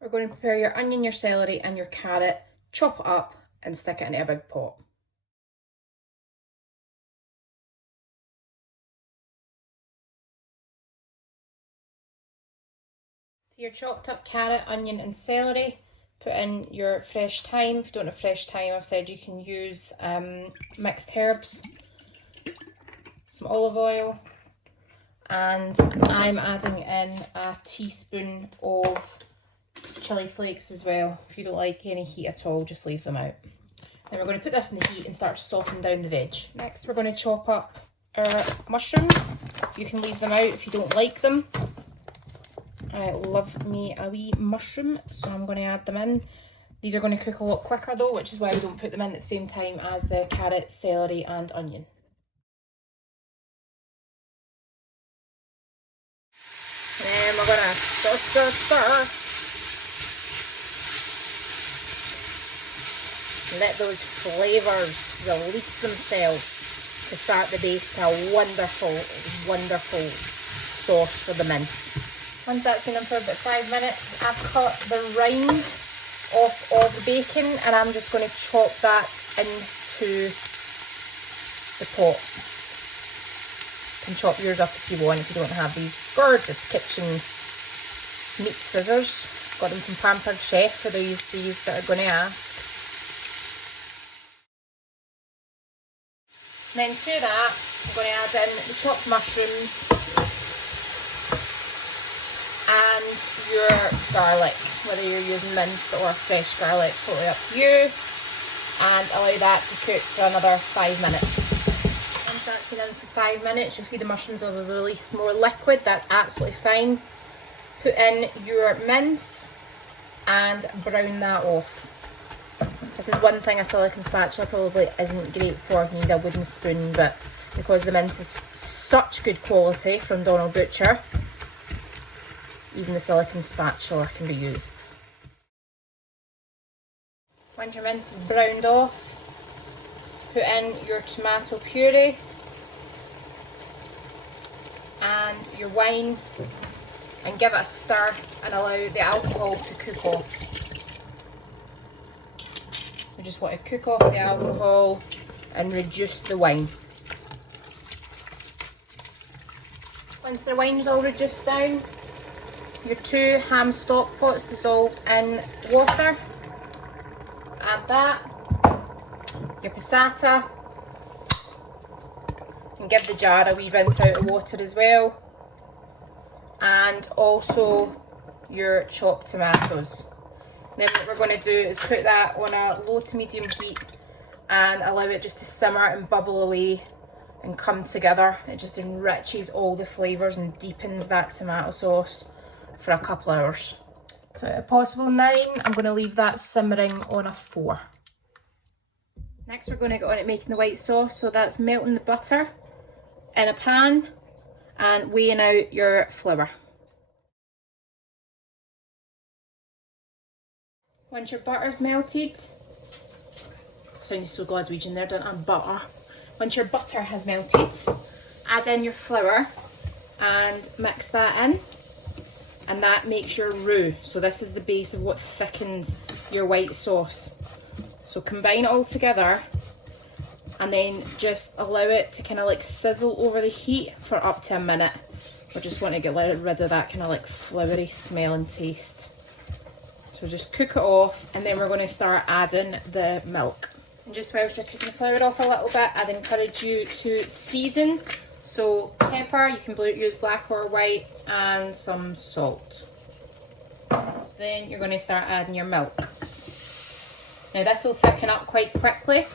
We're going to prepare your onion, your celery and your carrot, chop it up and stick it in a big pot. To your chopped up carrot, onion and celery, put in your fresh thyme. If you don't have fresh thyme, I've said you can use mixed herbs, some olive oil, and I'm adding in a teaspoon of chili flakes as well. If you don't like any heat at all, just leave them out. Then we're going to put this in the heat and start to soften down the veg. Next, we're going to chop up our mushrooms. You can leave them out if you don't like them. I love me a wee mushroom, so I'm going to add them in. These are going to cook a lot quicker though, which is why we don't put them in at the same time as the carrot, celery and onion. And then we're going to stir. Let those flavours release themselves to start the base to a wonderful, wonderful sauce for the mince. Once that's been on for about 5 minutes, I've cut the rind off of the bacon and I'm just going to chop that into the pot. You can chop yours up if you want, if you don't have these gorgeous kitchen meat scissors. Got them from Pampered Chef for these that are going to ask. And then to that, I'm going to add in the chopped mushrooms and your garlic, whether you're using minced or fresh garlic, totally up to you, and allow that to cook for another 5 minutes. Once that's been in for 5 minutes, you'll see the mushrooms will have released more liquid. That's absolutely fine. Put in your mince and brown that off. This is one thing a silicone spatula probably isn't great for. You need a wooden spoon, but because the mince is such good quality from Donald Butcher, even the silicone spatula can be used. Once your mince is browned off, put in your tomato puree and your wine and give it a stir and allow the alcohol to cook off. You just want to cook off the alcohol and reduce the wine. Once the wine's all reduced down, your 2 ham stock pots dissolve in water. Add that, your passata, and give the jar a wee rinse out of water as well, and also your chopped tomatoes. Then what we're going to do is put that on a low to medium heat and allow it just to simmer and bubble away and come together. It just enriches all the flavours and deepens that tomato sauce for a couple hours. So at a possible 9, I'm going to leave that simmering on a 4. Next we're going to get on at making the white sauce. So that's melting the butter in a pan and weighing out your flour. Once your butter's melted, sounded so Glaswegian there, didn't I? Butter. Once your butter has melted, add in your flour and mix that in, and that makes your roux. So this is the base of what thickens your white sauce. So combine it all together and then just allow it to kind of like sizzle over the heat for up to a minute. We just want to get rid of that kind of like floury smell and taste. So just cook it off and then we're going to start adding the milk. And just whilst you're cooking the flour off a little bit, I'd encourage you to season. So pepper, you can use black or white, and some salt. So then you're going to start adding your milk. Now this will thicken up quite quickly.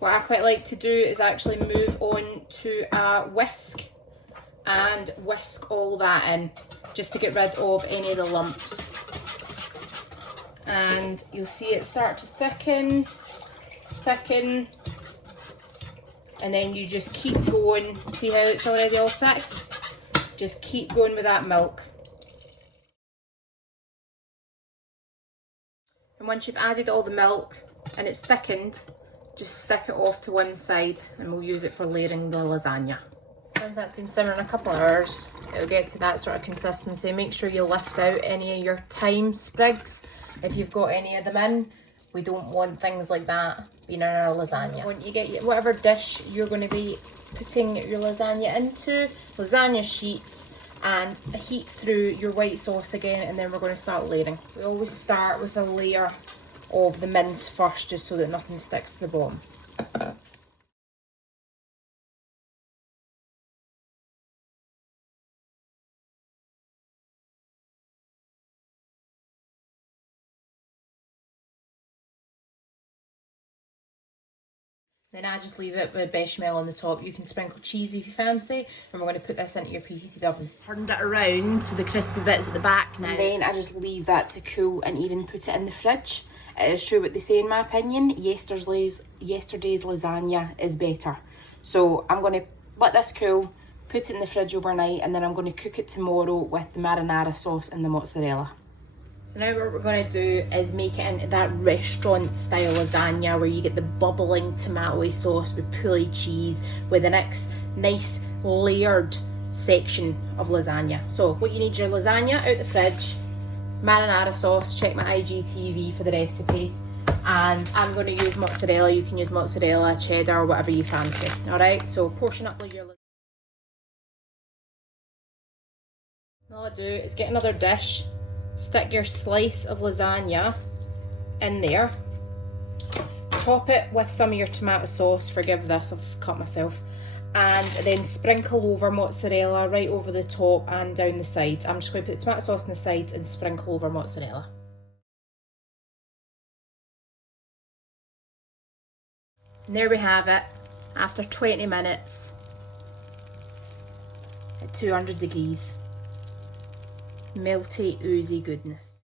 What I quite like to do is actually move on to a whisk and whisk all that in, just to get rid of any of the lumps. And you'll see it start to thicken, and then you just keep going. See how it's already all thick? Just keep going with that milk. And once you've added all the milk and it's thickened, just stick it off to one side and we'll use it for layering the lasagna. Once that's been simmering a couple of hours, it'll get to that sort of consistency. Make sure you lift out any of your thyme sprigs if you've got any of them in. We don't want things like that being in our lasagna. When you get whatever dish you're going to be putting your lasagna into, lasagna sheets, and heat through your white sauce again, and then we're going to start layering. We always start with a layer of the mince first, just so that nothing sticks to the bottom. Then I just leave it with bechamel on the top. You can sprinkle cheese if you fancy, and we're going to put this into your preheated oven. Turned it around to the crispy bits at the back now. And then I just leave that to cool and even put it in the fridge. It is true what they say in my opinion, yesterday's lasagna is better. So I'm going to let this cool, put it in the fridge overnight, and then I'm going to cook it tomorrow with the marinara sauce and the mozzarella. So now what we're going to do is make it into that restaurant style lasagna where you get the bubbling tomato sauce with pulley cheese with the next nice layered section of lasagna. So what you need, your lasagna out the fridge, marinara sauce, check my IGTV for the recipe, and I'm going to use mozzarella. You can use mozzarella, cheddar, or whatever you fancy. Alright, so portion up your lasagna. All I do is get another dish, stick your slice of lasagna in there, top it with some of your tomato sauce, forgive this, I've cut myself, and then sprinkle over mozzarella right over the top and down the sides. I'm just going to put the tomato sauce on the sides and sprinkle over mozzarella. And there we have it, after 20 minutes at 200 degrees. Melty, oozy goodness.